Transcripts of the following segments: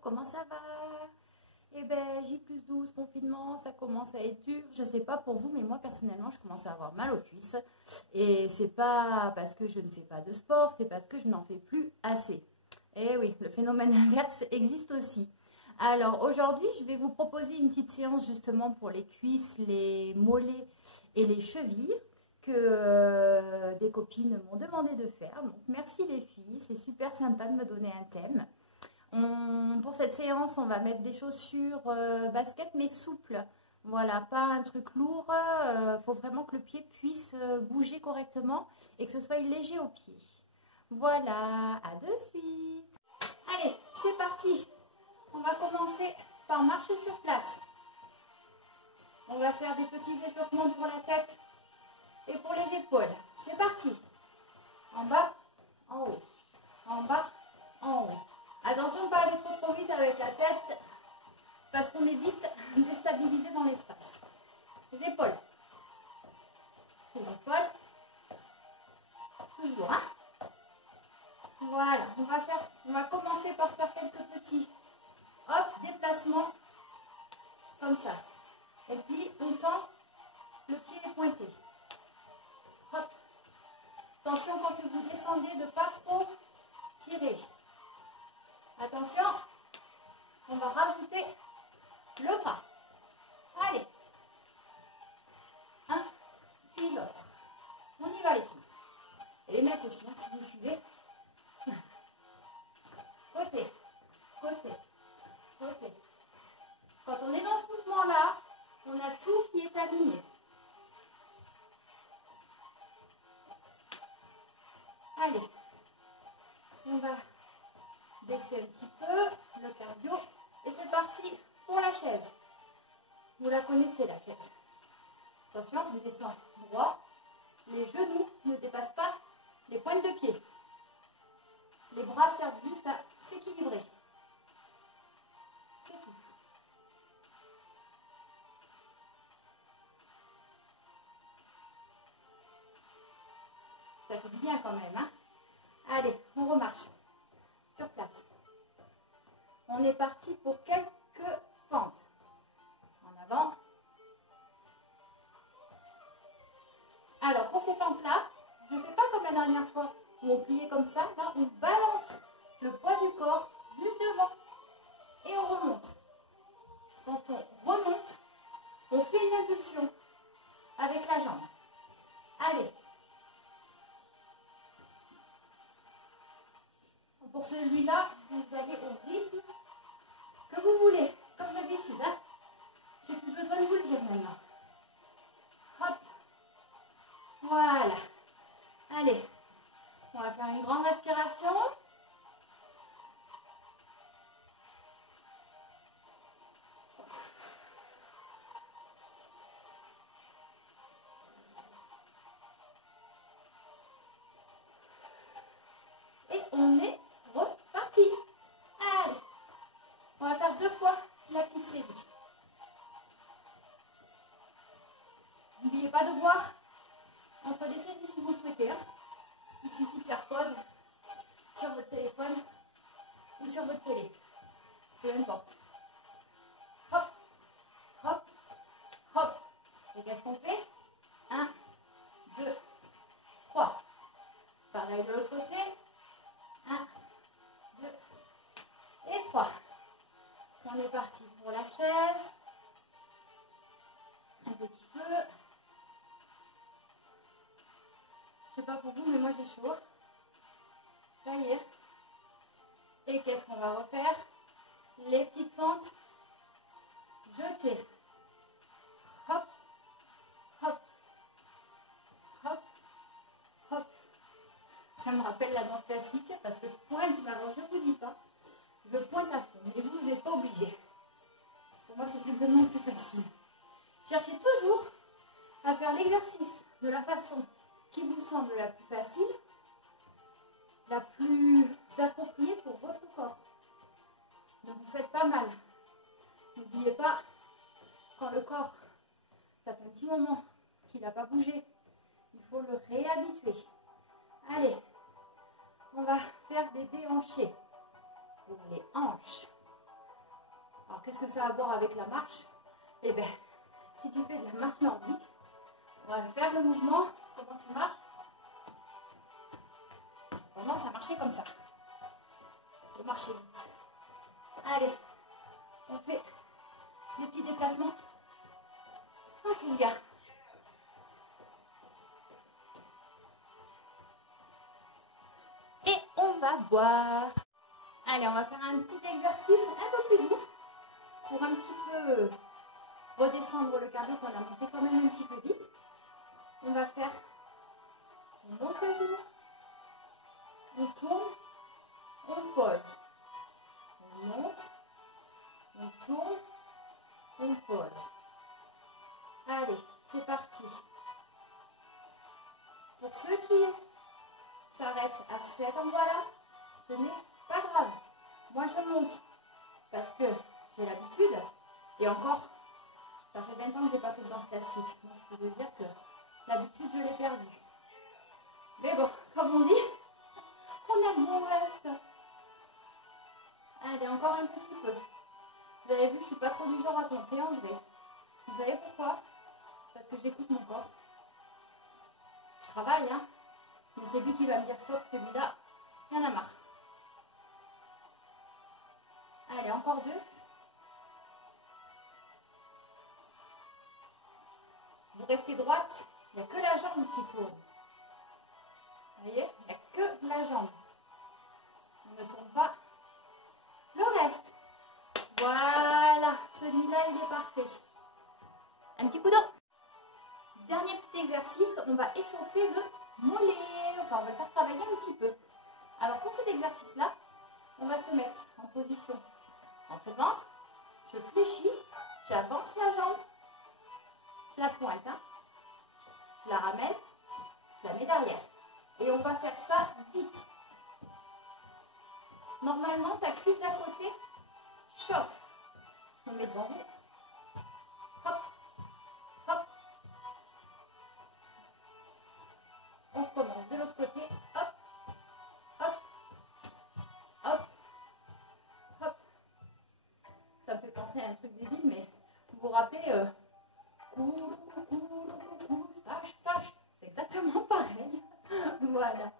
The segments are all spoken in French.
comment ça va? Eh ben, J+12, confinement, ça commence à être dur. Je sais pas pour vous, mais moi personnellement, je commence à avoir mal aux cuisses. Et c'est pas parce que je ne fais pas de sport, c'est parce que je n'en fais plus assez. Eh oui, le phénomène inverse existe aussi. Alors aujourd'hui, je vais vous proposer une petite séance justement pour les cuisses, les mollets et les chevilles que des copines m'ont demandé de faire. Donc merci les filles, c'est super sympa de me donner un thème. Pour cette séance, on va mettre des chaussures basket mais souples. Voilà, pas un truc lourd. Faut vraiment que le pied puisse bouger correctement et que ce soit léger au pied. Voilà, à de suite. Allez, c'est parti. On va commencer par marcher sur place. On va faire des petits échauffements pour la tête et pour les épaules. C'est parti. En bas, en haut. En bas, en haut. Attention, pas aller trop vite avec la tête parce qu'on est vite déstabilisé dans l'espace. Les épaules. Les épaules. Toujours, hein. Voilà, on va commencer par faire quelques petits déplacements comme ça. Et puis on tend le pied pointé. Hop. Attention quand vous descendez de pas trop tirer. Attention, on va rajouter le bras. Allez. Un, puis l'autre. On y va les filles. Et les mecs aussi, hein, si vous suivez. Côté, côté, côté. Quand on est dans ce mouvement-là, on a tout qui est aligné. Allez, on va baisser un petit peu le cardio. Et c'est parti pour la chaise. Vous la connaissez, la chaise. Attention, on descend droit. Les genoux ne dépassent pas les pointes de pied. Les bras servent juste à s'équilibrer. C'est tout. Ça fait du bien quand même, hein? Allez, on remarche. Sur place. On est parti pour quelques fentes. En avant. Alors, pour ces fentes-là, je ne fais pas comme la dernière fois où on pliait comme ça. Là, on balance le poids du corps juste devant et on remonte. Quand on remonte, on fait une impulsion avec la jambe. Allez. Pour celui-là, vous allez au rythme que vous voulez, comme d'habitude. Hein. Je n'ai plus besoin de vous le dire maintenant. Hop. Voilà. Allez. On va faire une grande respiration. Et on est reparti. Allez. On va faire 2 fois la petite série. N'oubliez pas de boire entre les séries si vous le souhaitez. Hein. Il suffit de faire pause sur votre téléphone ou sur votre télé. Peu importe. Hop, hop, hop. Et qu'est-ce qu'on fait? 1, 2, 3. Pareil de l'autre côté. 1, 2 et 3. On est parti pour la chaise. Un petit peu. Je sais pas pour vous, mais moi j'ai chaud. Ça y est. Et qu'est-ce qu'on va refaire? Les petites fentes. Jetez. Hop, hop, hop, hop. Ça me rappelle la danse classique parce que je pointe, alors je ne vous dis pas. Je pointe à fond, mais vous n'êtes pas obligé. Pour moi, c'est simplement plus facile. Cherchez toujours à faire l'exercice de la façon qui vous semble la plus facile, la plus appropriée pour votre corps. Ne vous faites pas mal. N'oubliez pas, quand le corps, ça fait un petit moment qu'il n'a pas bougé, il faut le réhabituer. Allez, on va faire des déhanchés pour les hanches. Alors, qu'est-ce que ça a à voir avec la marche? Eh bien, si tu fais de la marche nordique, on va faire le mouvement. Comment tu marches? Tendance à marcher comme ça. Faut marcher vite. Allez, on fait des petits déplacements. On se regarde. Et on va boire. Allez, on va faire un petit exercice un peu plus doux pour un petit peu redescendre le cardio qu'on a monté quand même un petit peu vite. On va faire, on monte le genou, on tourne, on pose. On monte, on tourne, on pose. Allez, c'est parti. Pour ceux qui s'arrêtent à cet endroit-là, ce n'est pas grave. Moi, je monte parce que j'ai l'habitude. Et encore, ça fait 20 ans que je n'ai pas fait de danse classique. Donc, je peux vous dire que l'habitude, je l'ai perdue. Mais bon, comme on dit, on a le bon reste. Allez, encore un petit peu. Vous avez vu, je ne suis pas trop du genre à compter en vrai. Vous savez pourquoi? Parce que j'écoute mon corps. Je travaille, hein. Mais c'est lui qui va me dire stop, celui-là, il y en a marre. Allez, encore 2. Vous restez droite, il n'y a que la jambe qui tourne. Vous voyez, il n'y a que la jambe. On ne tourne pas le reste. Voilà, celui-là, il est parfait. Un petit coup d'eau. Dernier petit exercice, on va échauffer le mollet. Enfin, on va le faire travailler un petit peu. Alors, pour cet exercice-là, on va se mettre en position ventre-ventre. Je fléchis, j'avance la jambe, je la pointe, hein. Je la ramène, je la mets derrière. Et on va faire ça vite. Normalement, ta cuisse d'à côté chauffe. On met devant vous. Hop, hop. On recommence de l'autre côté. Hop, hop, hop, hop. Ça me fait penser à un truc débile, mais vous vous rappelez c'est exactement pareil. Voilà.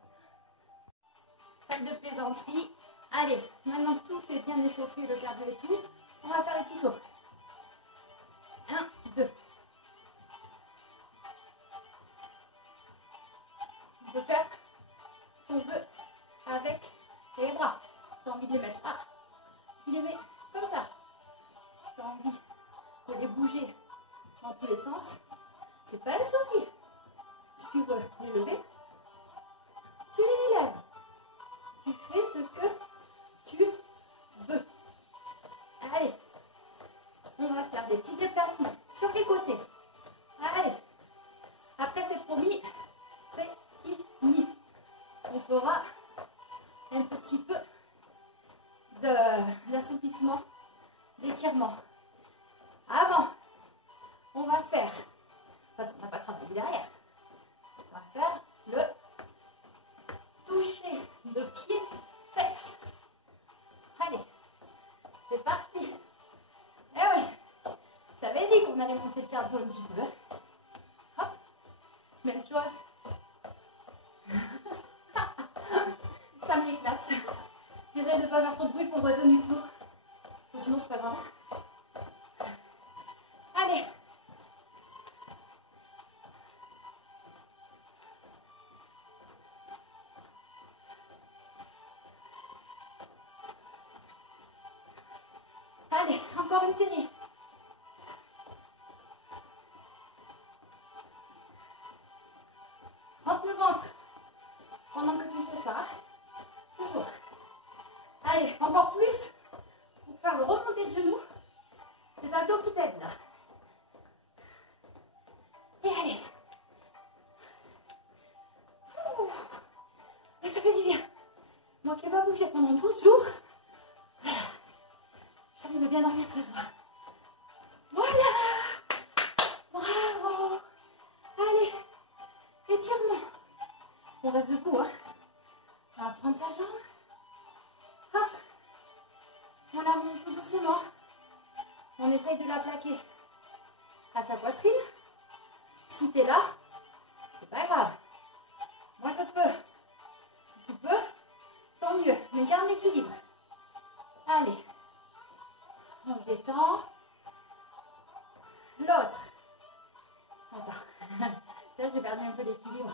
Pas de plaisanterie. Allez, maintenant que tout est bien échauffé, le cardio et tout, on va faire les petits sauts. 1, 2. On peut faire ce qu'on veut avec les bras. Si tu as envie de les mettre là, tu les mets comme ça. Si tu as envie de les bouger dans tous les sens, c'est pas un souci. Si tu veux les lever, tu les lèves. Tu fais ce que tu veux. Allez, on va faire des petits déplacements sur les côtés. Allez, après c'est promis, c'est fini. On fera un petit peu d'assouplissement, d'étirement. Avant, on va faire, parce qu'on n'a pas travaillé derrière, on va faire le toucher de pied, fesses. Allez, c'est parti. Eh oui, j'avais dit qu'on allait monter le cardio un petit peu. Hop, même chose. Ça m'éclate. J'essaie de ne pas faire trop de bruit pour voisin du tout. Ou sinon, c'est pas grave. Allez. Allez, encore une série. Rentre le ventre pendant que tu fais ça. Toujours. Allez, encore plus pour faire le remonté de genoux. Les abdos qui t'aident là. Et allez. Ouh. Et ça fait du bien. Moi qui n'ai pas bougé pendant 12 jours. J'arrive bien dormir ce soir. Voilà. Bravo. Allez. Étirement. On reste debout, hein. On va prendre sa jambe. Hop. On la monte tout doucement. On essaye de la plaquer à sa poitrine. Si tu es là, c'est pas grave. Moi, je peux. Si tu peux, tant mieux. Mais garde l'équilibre. Allez. On se détend. L'autre. Attends. Tu vois, j'ai perdu un peu l'équilibre.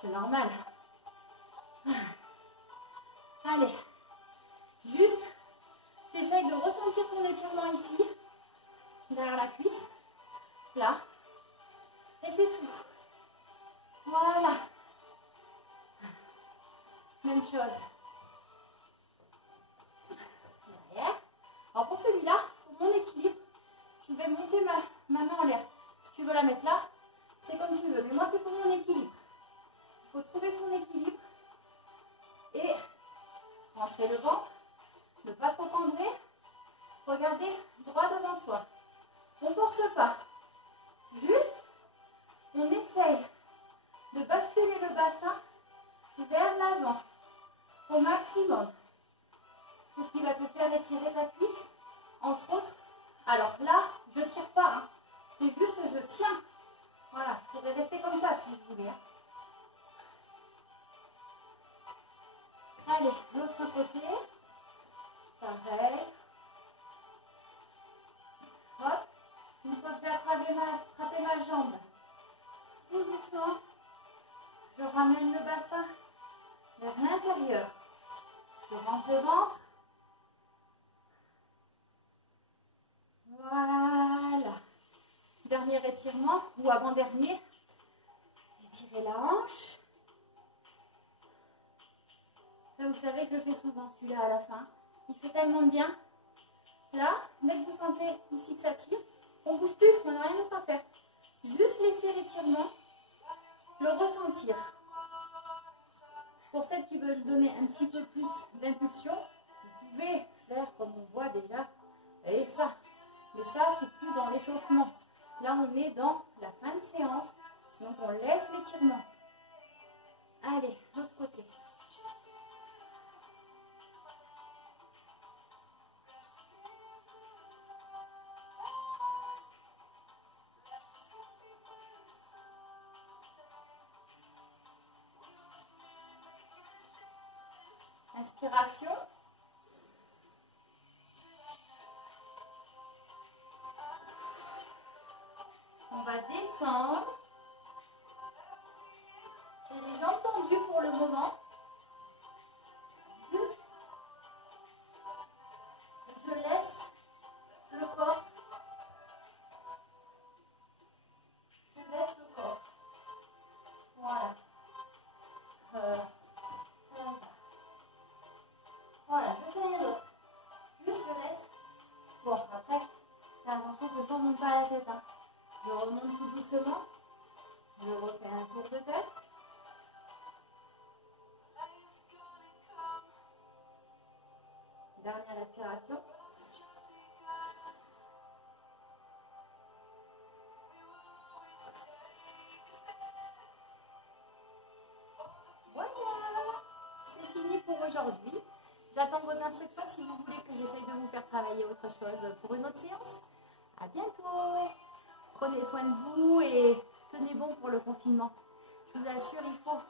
C'est normal. Allez. Juste, tu essayes de ressentir ton étirement ici. Derrière la cuisse. Là. Et c'est tout. Voilà. Même chose. Derrière. Alors pour celui-là, pour mon équilibre, je vais monter ma main en l'air. Si tu veux la mettre là, c'est comme tu veux. Mais moi, c'est pour mon équilibre. Il faut trouver son équilibre. Et rentrer le ventre. Ne pas trop cambrer. Regardez droit devant soi. On ne force pas. Juste, on essaye de basculer le bassin vers l'avant au maximum. C'est ce qui va te faire étirer ta cuisse, entre autres. Alors là, je ne tire pas, hein. C'est juste je tiens. Voilà, je pourrais rester comme ça si je voulais. Hein. Allez, l'autre côté. Pareil. Hop. Une fois que j'ai attrapé ma jambe, tout doucement, je ramène le bassin vers l'intérieur. Je rentre le ventre. Voilà. Dernier étirement ou avant-dernier. Étirez la hanche. Ça, vous savez que je fais souvent celui-là à la fin. Il fait tellement de bien. Là, dès que vous sentez ici que ça tire, on ne bouge plus, on n'a rien d'autre à faire. Juste laisser l'étirement, le ressentir. Pour celles qui veulent donner un petit peu plus d'impulsion, vous pouvez faire comme on voit déjà, et ça. Mais ça, c'est plus dans l'échauffement. Là, on est dans la fin de séance, donc on laisse l'étirement. Allez, l'autre côté. Inspiration. On va descendre. J'ai les jambes tendues pour le moment. Juste, je laisse le corps. Je laisse le corps. Voilà. Voilà, je fais rien d'autre. Juste, je laisse. Bon, après, fais attention que je ne remonte pas à la tête. Hein. Je remonte tout doucement. Je refais un tour de tête. Dernière respiration. Voilà, c'est fini pour aujourd'hui. J'attends vos instructions si vous voulez que j'essaye de vous faire travailler autre chose pour une autre séance. À bientôt. Prenez soin de vous et tenez bon pour le confinement. Je vous assure, il faut